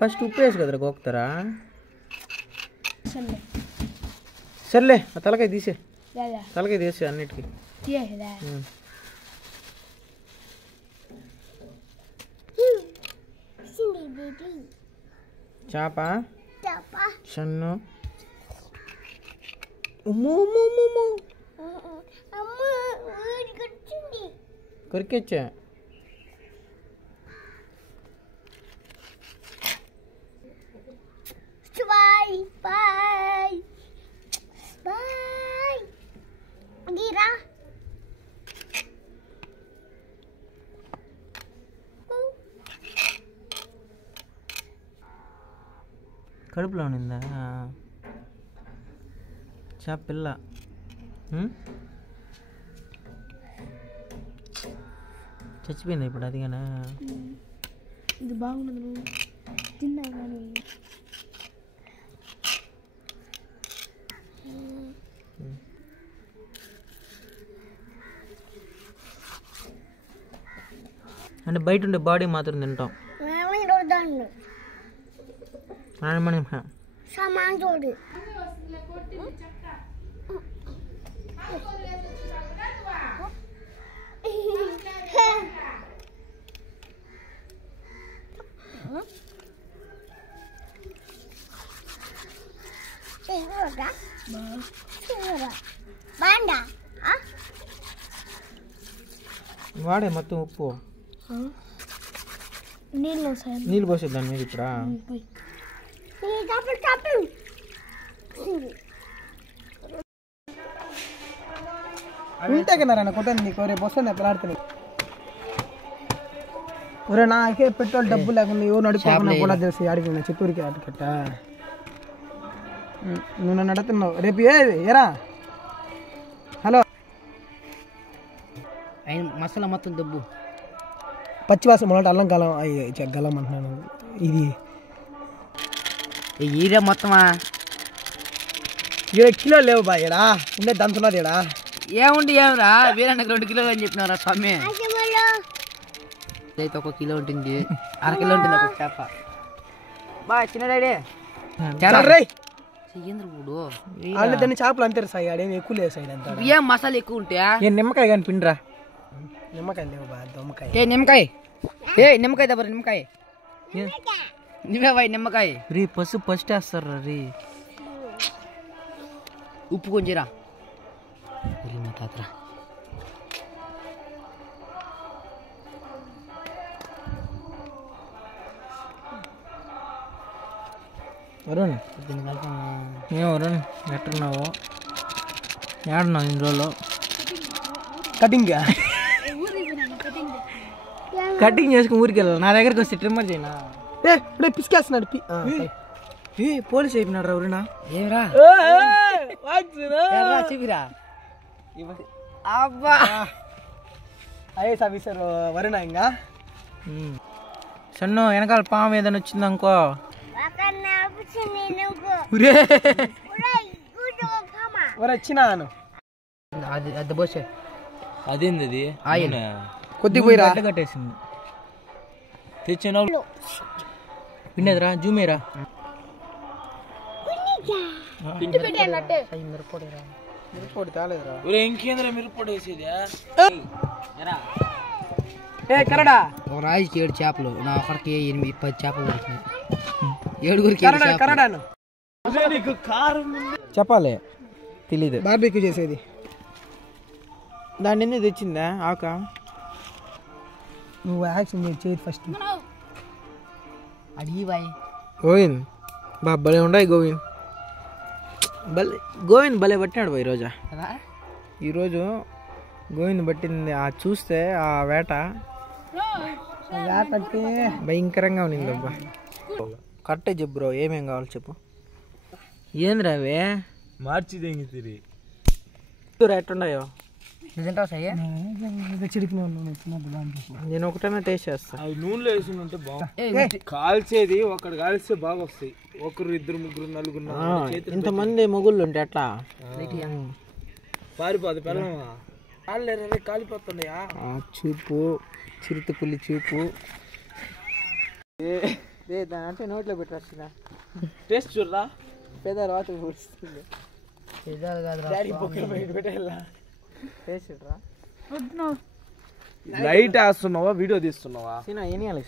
First ఉప్పు వేసి కదరా గోకుతారా? సర్లే ఆ తలకాయ తీసే, తలకాయ తీసే అన్నిటికీ. చేప సన్ను కొరికొచ్చా. కడుపులో ఉందా చేప పిల్ల? చచ్చిపోయింది ఇప్పుడు అదిగానా? ఇది బాగుండదు తిన్నా కానీ. అంటే బయట ఉండే బాడీ మాత్రం తింటాం. సామాన్ చూడు. వాడే మొత్తం ఉప్పు నీళ్ళు పోసేది దాని మీద ఇప్పుడు. ఉంటే కదా కొట్టండి నీకు రేపు వస్తుంది ఎప్పుడు ఒరే నాకే పెట్రోల్ డబ్బు లేకుండా ఎవరు నడుపుకోకుండా కూడా తెలిసి అడిగిన చిత్తూరుకి అటుకట్ట నువ్వు నన్ను అడుగుతున్నావు రేపు ఏరా. హలో మసాలా మొత్తం దబ్బు పచ్చివాసన మొదట అల్లం గలం గలం అంటున్నాను. ఇది ఈరే మొత్తమా 7 కిలోలు లేవు బా ఇడా ఉండే దంతున్నది ఇడా. ఏముండి ఏమరా వీరన్నకు 2 కిలోలు అని చెప్పినారా స్వామి? అయితే 1 కిలో ఉంటుంది, 1/2 కిలో ఉంటుంది ఒక చేప. బా చిన్న డాడీ వాళ్ళు దాన్ని చేపలు అంటారు సాయి. ఆడేమి ఎక్కువ లేదు సాయి అంతా. ఏం మసాలా ఎక్కువ ఉంటాయా? నిమ్మకాయ కానీ పిండిరా. నిమ్మకాయ లేవు బా దమ్మకాయ. నిమ్మకాయ నిమ్మకాయ దబ్బరు నిమ్మకాయ నువ్వే బాయ్ నిమ్మకాయ రీ పసుపు ఫస్ట్ వేస్తారా రీ. ఉప్పు కొంచెరా మా తాతరా. వరుణ్ ఏం వరుణ్ ఎట్టున్నావు? ఏడున్నావు ఇన్ని రోజులు? కటింగ్ కటింగ్ చేసుకుని ఊరికి వెళ్ళాలి. నా దగ్గరికి వస్తే ట్రిమ్మర్ చేయనా? ఇప్పుడే పిసికేస్తున్నాడు. పోలీస్ అయిపోయినాడు రా ఊరినా. ఏమిరా చూపిరా. అబ్బా అయ్యే సార్ వరుణ ఇంకా సన్ను వెనకాల పాము ఏదైనా వచ్చింది అనుకో. వచ్చినాను అది పోసే. అదేంది అది ఆయన కొద్దిగా పోయిరా కట్టేసింది. తెచ్చిన పిండేదిరా జూమేరా. మిరపొడి తేలేదురా. ఇంకేంద్ర మిరపొడి వేసేది? కరడా ఒక రాజుకి 7 చేపలు, నా ఒకరికి 8-10 చేపలు దొరికినాయి. 7గురికి కరడాను చెప్పాలి తెలీదు. బార్బిక్యూ చేసేది దాన్ని ఎందుకు తెచ్చిందా ఆక? నువ్వు యాక్షన్ చేయదు ఫస్ట్. అడిగి బాయ్ గోవింద్ బా భలే ఉన్నాయి గోవింద్. గోవింద్ భలే పట్టినాడు ఈరోజు. కదా ఈరోజు గోవింద్ పట్టింది ఆ చూస్తే ఆ వేట భయంకరంగా ఉన్నింది అబ్బా. కరెక్టే చెప్పు బ్రో, ఏమేం కావాలి చెప్పు. ఏంద్రా అవే మార్చి తెంగితిరి ఎట్టున్నాయో నిజంటావు సయ్య? నేను ఒకటైనా టేస్ట్ చేస్తా. అవి నూనెలో వేసి ఉంటే బాగుంది. కాల్చేది ఒకటి కాల్స్తే బాగా వస్తాయి. 1 2 3 4 ఇంతమంది మొగుళ్ళు ఉంటే ఎట్లా పారిపోదు పెళ్ళమా. కాలిపోతున్నాయా? చూపు చిరుతపుల్లి చూపు. దాని అంటే నోట్లో పెట్టాల్సిన టేస్ట్ చూడరా. పేద రాత వస్తుంది. లైట్ వేస్తున్నావా వీడియో తీస్తున్నావా? ఏం చేయాలి